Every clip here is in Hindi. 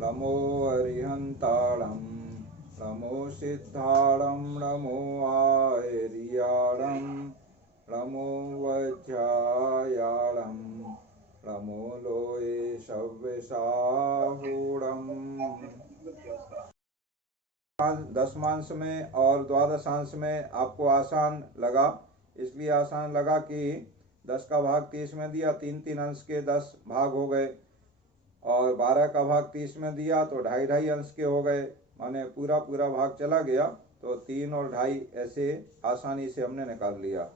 नमो अरिहंताणं नमो सिद्धाणं नमो आर्याणं नमो वज्रायाणं नमो लोये सव्यसाहूणम्। दशमांश में और द्वादशांश में आपको आसान लगा, इसलिए आसान लगा कि 10 का भाग 30 में दिया, 3-3 अंश के 10 भाग हो गए, और 12 का भाग 30 में दिया तो 2.5-2.5 अंश के हो गए, माने पूरा पूरा भाग चला गया, तो 3 और 2.5 ऐसे आसानी से हमने निकाल लिया।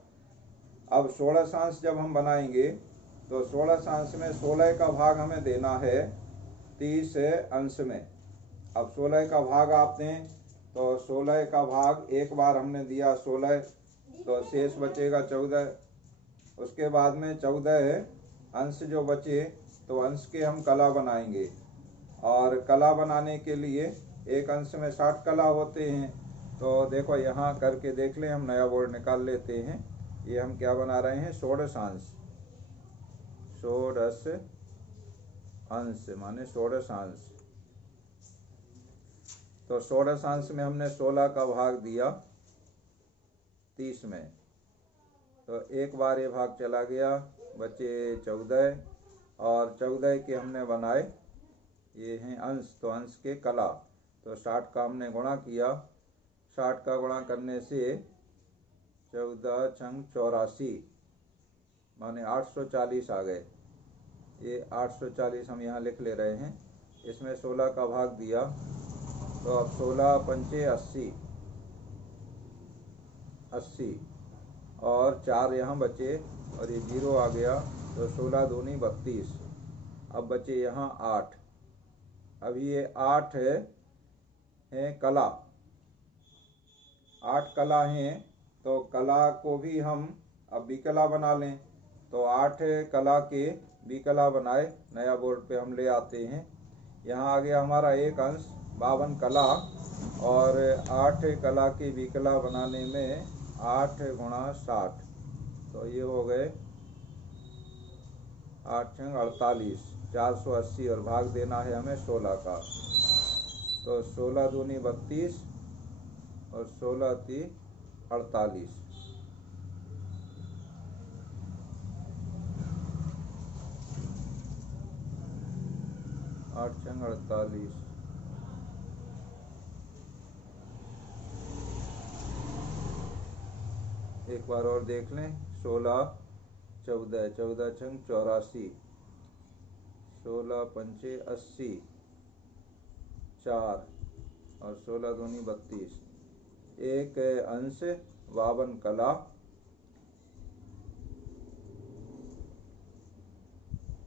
अब 16 जब हम बनाएंगे तो 16 में 16 का भाग हमें देना है 30 अंश में। अब 16 का भाग आप दें तो 16 का भाग एक बार हमने दिया 16, तो शेष बचेगा 14। उसके बाद में 14 अंश जो बचे तो अंश के हम कला बनाएंगे, और कला बनाने के लिए एक अंश में 60 कला होते हैं। तो देखो यहाँ करके देख लें, हम नया बोर्ड निकाल लेते हैं। ये हम क्या बना रहे हैं, षोडशांश, षोडश अंश माने षोडशांश। तो षोडशांश में हमने 16 का भाग दिया 30 में, तो एक बार ये भाग चला गया, बचे 14, और 14 के हमने बनाए ये हैं अंश, तो अंश के कला, तो 60 का हमने गुणा किया, 60 का गुणा करने से 14 छंग 84 माने 840 आ गए। ये 840 हम यहाँ लिख ले रहे हैं। इसमें 16 का भाग दिया तो अब 16 पंचे 80, 80 और 4 यहाँ बचे, और ये 0 आ गया, तो 16 दूनी 32। अब बचे यहाँ 8। अब ये 8 है कला, 8 कला हैं, तो कला को भी हम अब विकला बना लें। तो 8 कला के विकला बनाए, नया बोर्ड पे हम ले आते हैं। यहाँ आ गया हमारा एक अंश 52 कला, और 8 कला के विकला बनाने में 8 गुणा 60, तो ये हो गए 8 छंग 48, 480, और भाग देना है हमें 16 का। तो 16 दूनी 32 और 16 ती 48। 8 छंग 48। एक बार और देख लें, 16 14, 14 छंग 84, 16 पंचे 80, 4 और 16 दूनी 32। एक अंश 52 कला,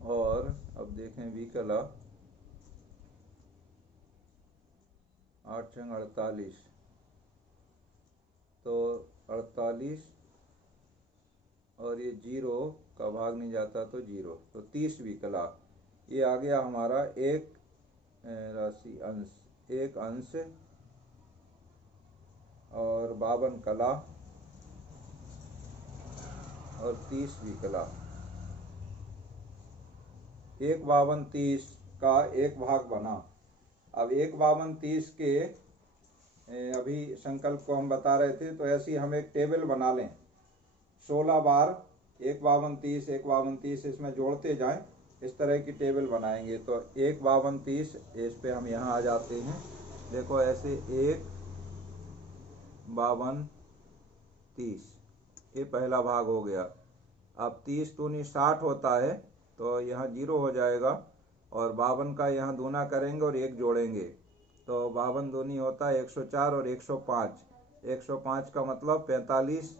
और अब देखें विकला 8 छंग 48, तो 48, और ये 0 का भाग नहीं जाता तो 0, तो 30 विकला। ये आ गया हमारा एक राशि अंश, एक अंश और 52 कला और 30 विकला। 1 52 30 का एक भाग बना। अब 1 52 30 के अभी संकल्प को हम बता रहे थे, तो ऐसी हम एक टेबल बना लें। 16 बार 1 52 30, 1 52 30 इसमें जोड़ते जाएं, इस तरह की टेबल बनाएंगे। तो 1 52 30, इस पे हम यहाँ आ जाते हैं। देखो ऐसे 1 52 30, ये पहला भाग हो गया। अब 30 दूनी 60 होता है, तो यहाँ 0 हो जाएगा, और 52 का यहाँ दूना करेंगे और 1 जोड़ेंगे, तो 52 दूनी होता है 104 और 105। 105 का मतलब 45,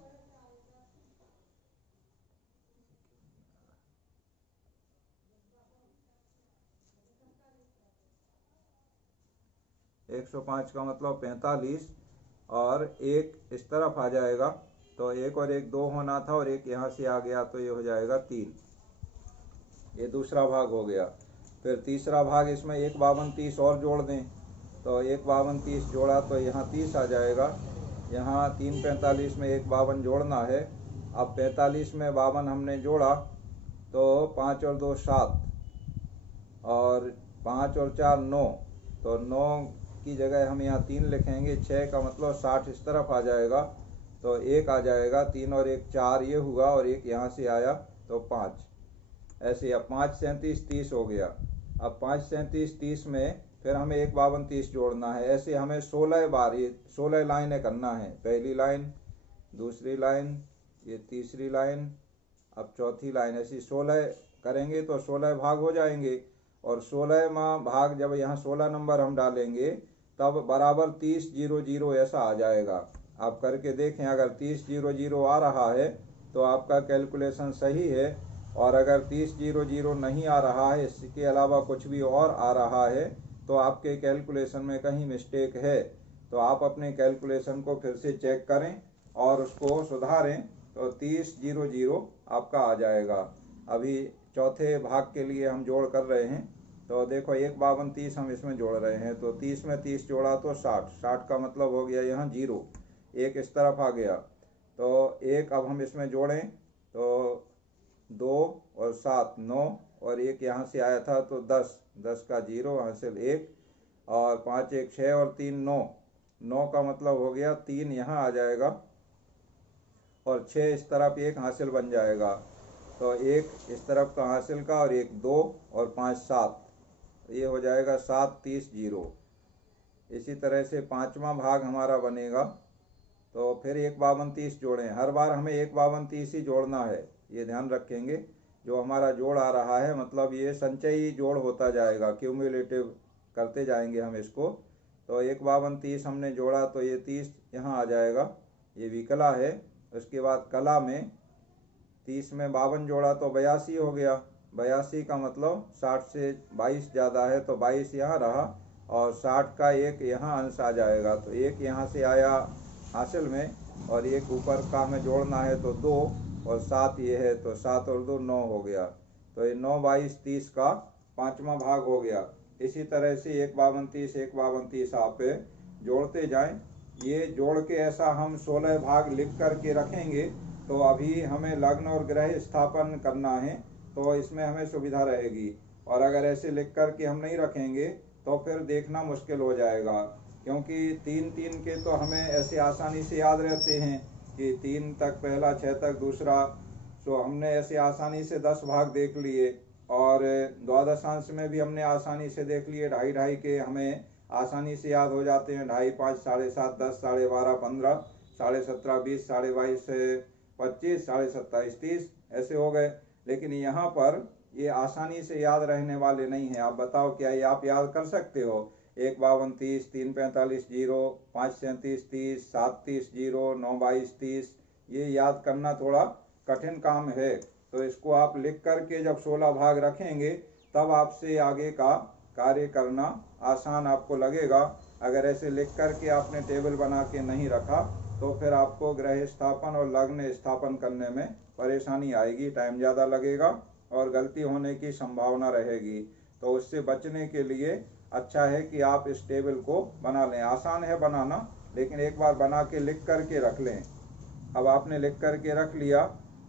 105 का मतलब 45, और 1 इस तरफ आ जाएगा, तो 1 और 1 2 होना था, और 1 यहाँ से आ गया, तो ये हो जाएगा 3। ये दूसरा भाग हो गया। फिर तीसरा भाग, इसमें 1 52 30 और जोड़ दें, तो 1 52 30 जोड़ा तो यहाँ 30 आ जाएगा। यहाँ 3 45 में 1 52 जोड़ना है। अब 45 में 52 हमने जोड़ा, तो 5 और 2 7, और 5 और 4 9, तो 9 की जगह हम यहाँ 3 लिखेंगे। 6 का मतलब 60 इस तरफ आ जाएगा, तो 1 आ जाएगा। 3 और 1 4 ये हुआ, और 1 यहाँ से आया तो 5। ऐसे अब 5 37 30 हो गया। अब 5 37 30 में फिर हमें 1 52 30 जोड़ना है। ऐसे हमें 16 बार ये 16 लाइनें करना है। पहली लाइन, दूसरी लाइन, ये तीसरी लाइन, अब चौथी लाइन। ऐसी 16 करेंगे तो 16 भाग हो जाएंगे। और 16वां भाग जब यहाँ 16 नंबर हम डालेंगे तब बराबर 30 0 0 ऐसा आ जाएगा। आप करके देखें, अगर 30 0 0 आ रहा है तो आपका कैलकुलेशन सही है, और अगर 30 0 0 नहीं आ रहा है, इसके अलावा कुछ भी और आ रहा है, तो आपके कैलकुलेशन में कहीं मिस्टेक है। तो आप अपने कैलकुलेशन को फिर से चेक करें और उसको सुधारें, तो 30 0 0 आपका आ जाएगा। अभी चौथे भाग के लिए हम जोड़ कर रहे हैं। तो देखो 1 52 30 हम इसमें जोड़ रहे हैं, तो 30 में 30 जोड़ा तो 60। 60 का मतलब हो गया यहाँ 0, 1 इस तरफ आ गया। तो 1 अब हम इसमें जोड़ें तो 2 और 7 9, और 1 यहाँ से आया था तो 10, 10 का 0 हासिल 1, और 5 1 6 और 3 9। 9 का मतलब हो गया 3 यहाँ आ जाएगा, और 6 इस तरफ 1 हासिल बन जाएगा। तो 1 इस तरफ का हासिल का, और 1 2, और 5 7, ये हो जाएगा 7 30 0। इसी तरह से 5वां भाग हमारा बनेगा। तो फिर 1 52 30 जोड़ें। हर बार हमें 1 52 30 ही जोड़ना है, ये ध्यान रखेंगे। जो हमारा जोड़ आ रहा है मतलब ये संचयी जोड़ होता जाएगा, क्यूमुलेटिव करते जाएंगे हम इसको। तो 1 52 30 हमने जोड़ा तो ये 30 यहाँ आ जाएगा, ये विकला है। उसके बाद कला में 30 में 52 जोड़ा तो 82 हो गया। 82 का मतलब 60 से 22 ज़्यादा है, तो 22 यहाँ रहा, और 60 का 1 यहाँ अंश आ जाएगा। तो 1 यहाँ से आया हासिल में, और 1 ऊपर का हमें जोड़ना है तो 2, और 7 ये है, तो 7 और 2 9 हो गया। तो ये 9 22 30 का 5वां भाग हो गया। इसी तरह से 1 52 30 1 52 30 आप जोड़ते जाएं। ये जोड़ के ऐसा हम 16 भाग लिख कर के रखेंगे, तो अभी हमें लग्न और ग्रह स्थापन करना है, तो इसमें हमें सुविधा रहेगी। और अगर ऐसे लिख कर के हम नहीं रखेंगे तो फिर देखना मुश्किल हो जाएगा, क्योंकि 3 3 के तो हमें ऐसे आसानी से याद रहते हैं कि 3 तक पहला, 6 तक दूसरा। तो हमने ऐसे आसानी से 10 भाग देख लिए, और द्वादशांश में भी हमने आसानी से देख लिए। 2.5 2.5 के हमें आसानी से याद हो जाते हैं। 2.5 5 7.5 10 12.5 15 17.5 20 22.5 25 27.5 30 ऐसे हो गए। लेकिन यहाँ पर ये आसानी से याद रहने वाले नहीं हैं। आप बताओ, क्या ये आप याद कर सकते हो? 1 52 30 3 45 0 5 37 30 7 30 0 9 22 30, ये याद करना थोड़ा कठिन काम है। तो इसको आप लिख करके जब 16 भाग रखेंगे तब आपसे आगे का कार्य करना आसान आपको लगेगा। अगर ऐसे लिख करके आपने टेबल बना के नहीं रखा तो फिर आपको ग्रह स्थापन और लग्न स्थापन करने में परेशानी आएगी, टाइम ज़्यादा लगेगा और गलती होने की संभावना रहेगी। तो उससे बचने के लिए अच्छा है कि आप इस टेबल को बना लें। आसान है बनाना, लेकिन एक बार बना के लिख करके रख लें। अब आपने लिख करके रख लिया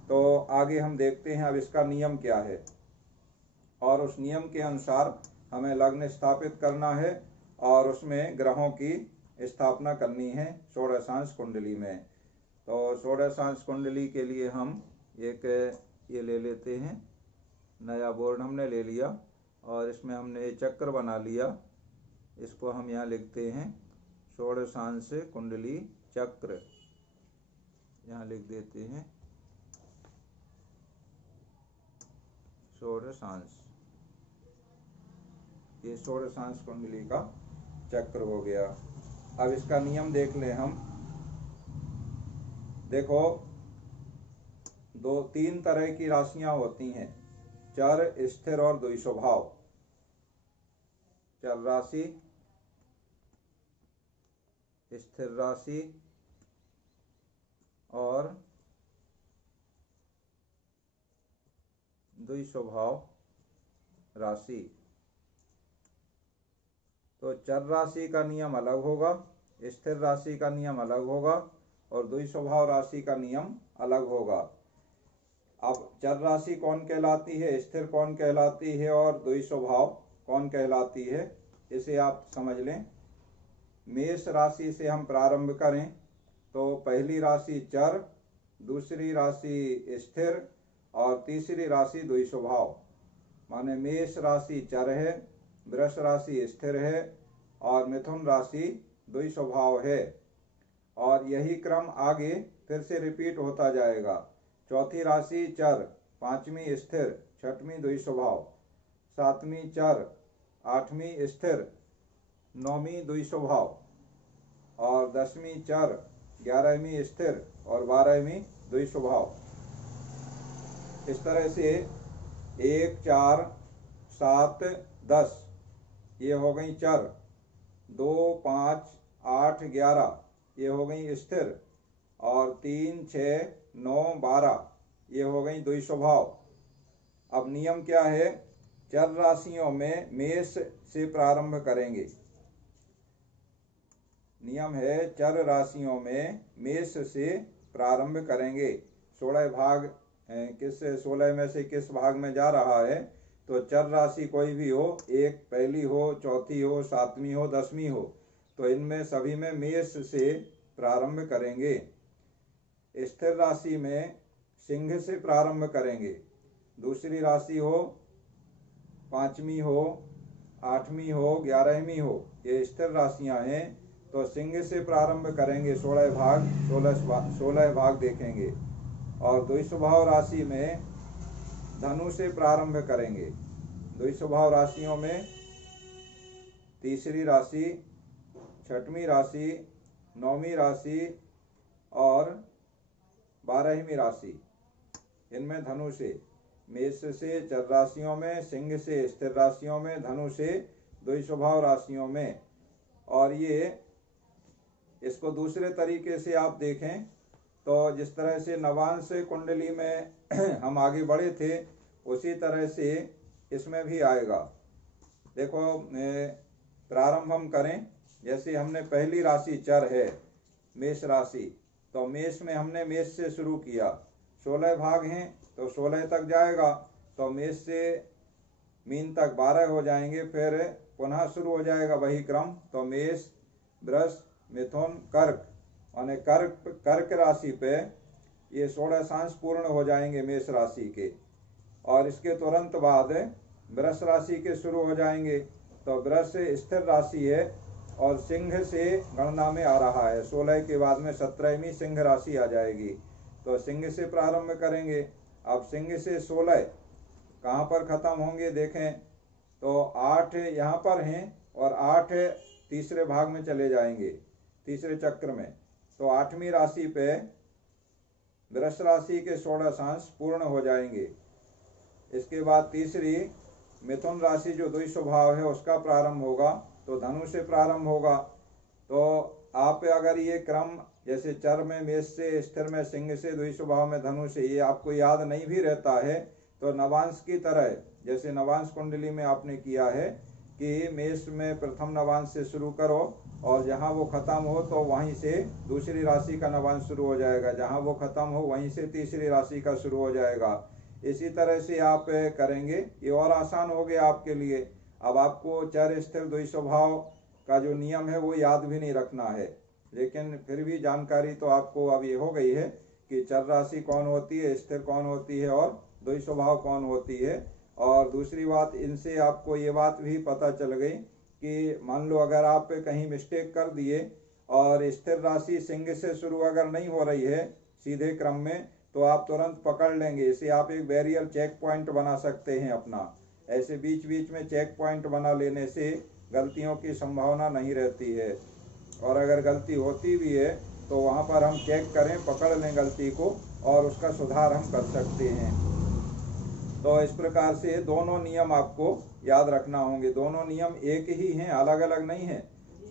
तो आगे हम देखते हैं अब इसका नियम क्या है, और उस नियम के अनुसार हमें लग्न स्थापित करना है और उसमें ग्रहों की स्थापना करनी है षोडशांश कुंडली में। तो षोडशांश कुंडली के लिए हम एक ये ले लेते हैं, नया बोर्ड हमने ले लिया और इसमें हमने चक्र बना लिया। इसको हम यहाँ लिखते हैं षोडशांश कुंडली चक्र, यहाँ लिख देते हैं षोडशांश। ये षोडशांश कुंडली का चक्र हो गया। अब इसका नियम देख लें हम। देखो, 3 तरह की राशियां होती हैं, चर, स्थिर और द्विस्वभाव। चर राशि, स्थिर राशि और द्विस्वभाव राशि। तो चर राशि का नियम अलग होगा, स्थिर राशि का नियम अलग होगा और द्विस्वभाव राशि का नियम अलग होगा। अब चर राशि कौन कहलाती है, स्थिर कौन कहलाती है और द्विस्वभाव कौन कहलाती है, इसे आप समझ लें। मेष राशि से हम प्रारंभ करें तो पहली राशि चर, दूसरी राशि स्थिर और तीसरी राशि द्विस्वभाव। माने मेष राशि चर है, वृष राशि स्थिर है और मिथुन राशि द्विस्वभाव है। और यही क्रम आगे फिर से रिपीट होता जाएगा। चौथी राशि चर, पांचवी स्थिर, छठवीं द्विस्वभाव, सातवीं चर, आठवीं स्थिर, नौवीं द्विस्वभाव और 10वीं चर, 11वीं स्थिर और 12वीं द्विस्वभाव। इस तरह से 1, 4, 7, 10 ये हो गई चर, 2, 5, 8, 11 ये हो गई स्थिर और 3, 6, 9, 12 ये हो गई द्विस्वभाव। अब नियम क्या है? चर राशियों में मेष से प्रारंभ करेंगे। नियम है चर राशियों में मेष से प्रारंभ करेंगे। 16 भाग किस 16 में से किस भाग में जा रहा है, तो चर राशि कोई भी हो, एक पहली हो, चौथी हो, सातवीं हो, 10वीं हो, तो इनमें सभी में मेष से प्रारंभ करेंगे। स्थिर राशि में सिंह से प्रारंभ करेंगे। दूसरी राशि हो, पांचवी हो, 8वीं हो, 11वीं हो, ये स्थिर राशियां हैं, तो सिंह से प्रारंभ करेंगे। 16 भाग देखेंगे। और द्विस्वभाव राशि में धनु से प्रारंभ करेंगे। द्विस्वभाव राशियों में तीसरी राशि, छठवीं राशि, 9वीं राशि और 12वीं राशि, इनमें धनु से। मेष से चर राशियों में, सिंह से स्थिर राशियों में, धनु से द्विस्वभाव राशियों में। और ये इसको दूसरे तरीके से आप देखें तो जिस तरह से नवांश कुंडली में हम आगे बढ़े थे, उसी तरह से इसमें भी आएगा। देखो प्रारंभ हम करें, जैसे हमने पहली राशि चर है मेष राशि, तो मेष में हमने मेष से शुरू किया। 16 भाग हैं तो 16 तक जाएगा, तो मेष से मीन तक 12 हो जाएंगे, फिर पुनः शुरू हो जाएगा वही क्रम। तो मेष, वृष, मिथुन, कर्क, माने कर्क राशि पे ये 16 सांस पूर्ण हो जाएंगे मेष राशि के। और इसके तुरंत बाद वृष राशि के शुरू हो जाएंगे। तो वृष स्थिर राशि है और सिंह से गणना में आ रहा है। 16 के बाद में 17वीं सिंह राशि आ जाएगी, तो सिंह से प्रारंभ करेंगे। अब सिंह से 16 कहाँ पर खत्म होंगे देखें तो 8 यहाँ पर हैं और 8 तीसरे भाग में चले जाएंगे, तीसरे चक्र में। तो 8वीं राशि पे वृष राशि के 16 सांस पूर्ण हो जाएंगे। इसके बाद तीसरी मिथुन राशि जो द्विस्वभाव है उसका प्रारंभ होगा, तो धनु से प्रारंभ होगा। तो आप अगर ये क्रम जैसे चर में मेष से, स्थिर में सिंह से, द्विस्वभाव में धनु से, ये आपको याद नहीं भी रहता है तो नवांश की तरह, जैसे नवांश कुंडली में आपने किया है कि मेष में प्रथम नवांश से शुरू करो और जहाँ वो खत्म हो तो वहीं से दूसरी राशि का नवांश शुरू हो जाएगा, जहाँ वो खत्म हो वहीं से तीसरी राशि का शुरू हो जाएगा। इसी तरह से आप करेंगे, ये और आसान हो गया आपके लिए। अब आपको चर, स्थिर, द्विस्वभाव का जो नियम है वो याद भी नहीं रखना है, लेकिन फिर भी जानकारी तो आपको अब ये हो गई है कि चर राशि कौन होती है, स्थिर कौन होती है और द्विस्वभाव कौन होती है। और दूसरी बात, इनसे आपको ये बात भी पता चल गई कि मान लो अगर आप कहीं मिस्टेक कर दिए और स्थिर राशि सिंह से शुरू अगर नहीं हो रही है सीधे क्रम में, तो आप तुरंत पकड़ लेंगे। इसे आप एक बैरियर चेक पॉइंट बना सकते हैं अपना। ऐसे बीच बीच में चेक पॉइंट बना लेने से गलतियों की संभावना नहीं रहती है, और अगर गलती होती भी है तो वहाँ पर हम चेक करें, पकड़ लें गलती को और उसका सुधार हम कर सकते हैं। तो इस प्रकार से दोनों नियम आपको याद रखना होंगे। दोनों नियम एक ही हैं, अलग अलग नहीं है,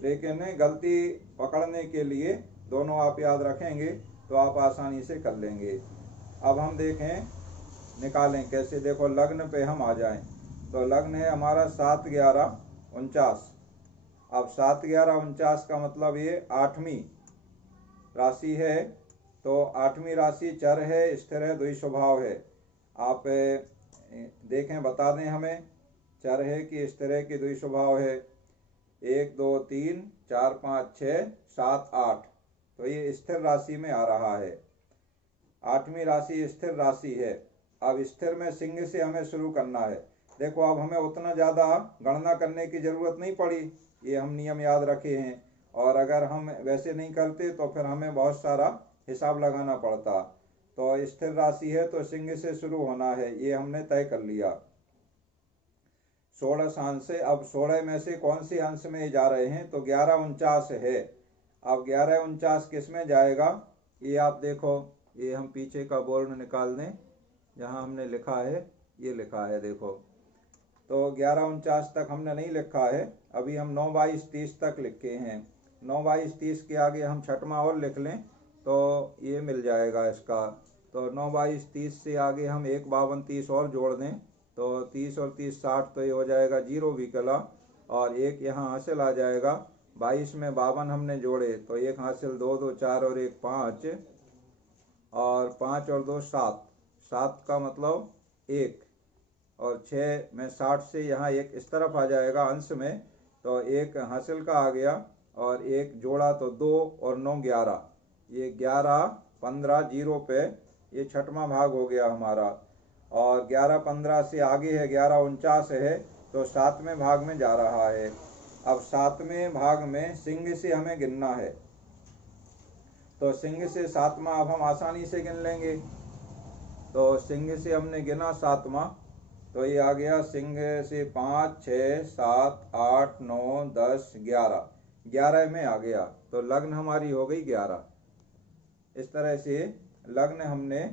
लेकिन गलती पकड़ने के लिए दोनों आप याद रखेंगे तो आप आसानी से कर लेंगे। अब हम देखें, निकालें कैसे। देखो लग्न पे हम आ जाएं, तो लग्न है हमारा 7, 11, 49। अब 7, 11, 49 का मतलब ये 8वीं राशि है, तो 8वीं राशि चर है, स्थिर है, द्विस्वभाव है। आप देखें, बता दें हमें चर है कि स्थिर है कि द्विस्वभाव है। 1 2 3 4 5 6 7 8, तो ये स्थिर राशि में आ रहा है। 8वीं राशि स्थिर राशि है। अब स्थिर में सिंह से हमें शुरू करना है। देखो अब हमें उतना ज़्यादा गणना करने की ज़रूरत नहीं पड़ी, ये हम नियम याद रखे हैं, और अगर हम वैसे नहीं करते तो फिर हमें बहुत सारा हिसाब लगाना पड़ता। तो स्थिर राशि है तो सिंह से शुरू होना है, ये हमने तय कर लिया। 16 अंश से, अब 16 में से कौन से अंश में जा रहे हैं, तो 1149 है। अब 1149 किस में जाएगा, ये आप देखो, ये हम पीछे का बोर्ड निकाल दें, जहाँ हमने लिखा है ये लिखा है देखो। तो 1149 तक हमने नहीं लिखा है, अभी हम 9 22 30 तक लिखे हैं। 9 22 30 के आगे हम छठवां और लिख लें तो ये मिल जाएगा इसका। तो 9 22 30 से आगे हम 1 52 30 और जोड़ दें तो 30 और 30 60, तो ये हो जाएगा 0 विकला, और एक यहाँ हासिल आ जाएगा। 22 में 52 हमने जोड़े तो एक हासिल, 2 2 4 और 1 5, और 5 और 2 7, 7 का मतलब 1, और 6 में 60 से यहाँ एक इस तरफ आ जाएगा अंश में, तो एक हासिल का आ गया, और एक जोड़ा तो 2 और 9 11, ये 11 15 0 पे ये छठवां भाग हो गया हमारा। और 11 15 से आगे है 1149 है, तो 7वें भाग में जा रहा है। अब 7वें भाग में सिंह से हमें गिनना है, तो सिंह से 7वां अब हम आसानी से गिन लेंगे। तो सिंह से हमने गिना 7वां, तो ये आ गया सिंह से 5 6 7 8 9 10 11, 11 में आ गया, तो लग्न हमारी हो गई 11। इस तरह से लग्न हमने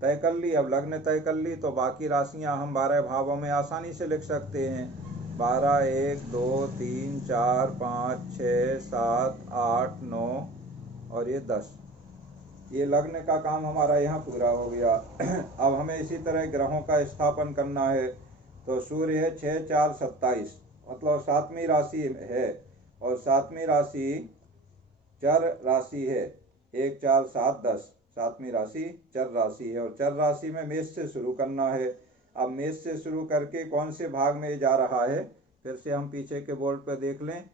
तय कर ली। अब लग्न तय कर ली तो बाकी राशियां हम 12 भावों में आसानी से लिख सकते हैं। 12 1 2 3 4 5 6 7 8 9 और ये 10, ये लग्न का काम हमारा यहाँ पूरा हो गया। अब हमें इसी तरह ग्रहों का स्थापन करना है। तो सूर्य है 6 4 27, मतलब 7वीं राशि है, और 7वीं राशि चर राशि है। 1 4 7 10, 7वीं राशि चर राशि है, और चर राशि में मेष से शुरू करना है। अब मेष से शुरू करके कौन से भाग में जा रहा है, फिर से हम पीछे के बोर्ड पर देख लें।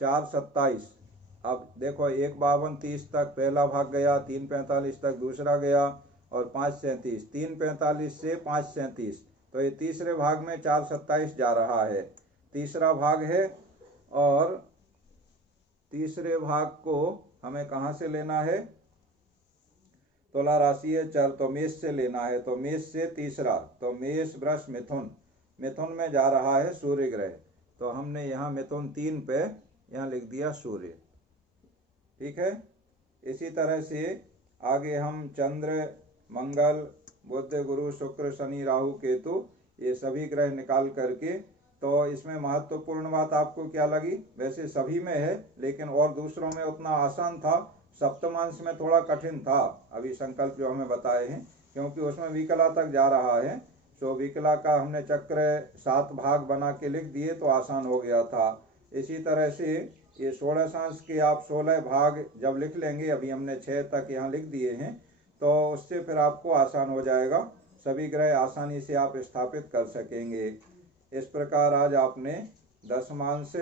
4 27, अब देखो 1 52 30 तक पहला भाग गया, 3 45 तक दूसरा गया, और 5 37, 3 45 से 5 37, तो ये तीसरे भाग में 4 27 जा रहा है, तीसरा भाग है। और तीसरे भाग को हमें कहाँ से लेना है, तुला राशि है चर, तो मेष से लेना है। तो मेष से तीसरा, तो मेष वृष मिथुन, मिथुन में जा रहा है सूर्य ग्रह, तो हमने यहाँ मिथुन 3 पे यहाँ लिख दिया सूर्य, ठीक है। इसी तरह से आगे हम चंद्र मंगल बुध गुरु शुक्र शनि राहु केतु ये सभी ग्रह निकाल करके, तो इसमें महत्वपूर्ण बात आपको क्या लगी, वैसे सभी में है लेकिन और दूसरों में उतना आसान था, सप्तमांश में थोड़ा कठिन था अभी संकल्प जो हमें बताए हैं, क्योंकि उसमें विकला तक जा रहा है। तो विकला का हमने चक्र 7 भाग बना के लिख दिए तो आसान हो गया था। इसी तरह से ये 16 अंश के आप 16 भाग जब लिख लेंगे, अभी हमने 6 तक यहाँ लिख दिए हैं, तो उससे फिर आपको आसान हो जाएगा, सभी ग्रह आसानी से आप स्थापित कर सकेंगे। इस प्रकार आज आपने दशमांश,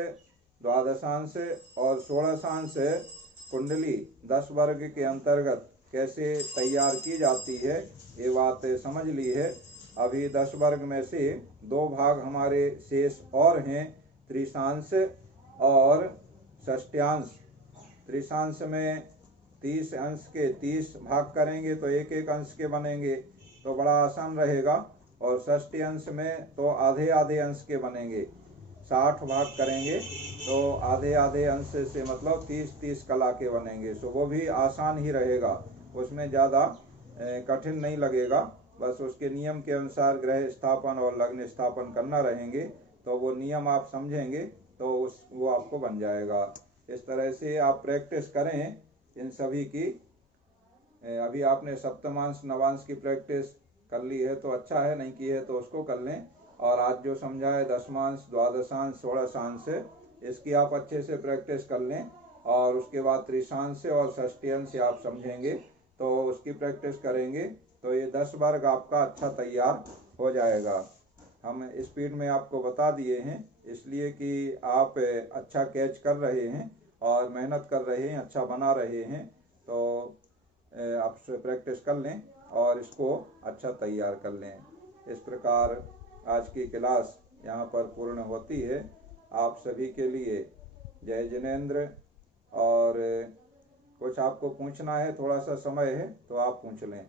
द्वादशांश और 16 कुंडली 10 वर्ग के अंतर्गत कैसे तैयार की जाती है ये बात समझ ली है। अभी 10 वर्ग में से 2 भाग हमारे शेष और हैं, त्रिशांश और षष्ट्यांश। त्रिशांश में 30 अंश के 30 भाग करेंगे तो एक एक अंश के बनेंगे, तो बड़ा आसान रहेगा। और षष्ठी अंश में तो आधे आधे अंश के बनेंगे, 60 भाग करेंगे तो आधे आधे अंश से मतलब 30-30 कला के बनेंगे, सो वो भी आसान ही रहेगा, उसमें ज़्यादा कठिन नहीं लगेगा। बस उसके नियम के अनुसार ग्रह स्थापन और लग्न स्थापन करना रहेंगे, तो वो नियम आप समझेंगे तो वो आपको बन जाएगा। इस तरह से आप प्रैक्टिस करें इन सभी की। अभी आपने सप्तमांश नवांश की प्रैक्टिस कर ली है तो अच्छा है, नहीं की है तो उसको कर लें। और आज जो समझा है दशमांश द्वादशांश 16 इसकी आप अच्छे से प्रैक्टिस कर लें, और उसके बाद त्रिशांश और षष्ट्यांश आप समझेंगे तो उसकी प्रैक्टिस करेंगे तो ये 10 वर्ग आपका अच्छा तैयार हो जाएगा। हम स्पीड में आपको बता दिए हैं, इसलिए कि आप अच्छा कैच कर रहे हैं और मेहनत कर रहे हैं, अच्छा बना रहे हैं। तो आप प्रैक्टिस कर लें और इसको अच्छा तैयार कर लें। इस प्रकार आज की क्लास यहाँ पर पूर्ण होती है। आप सभी के लिए जय जिनेंद्र। और कुछ आपको पूछना है, थोड़ा सा समय है तो आप पूछ लें।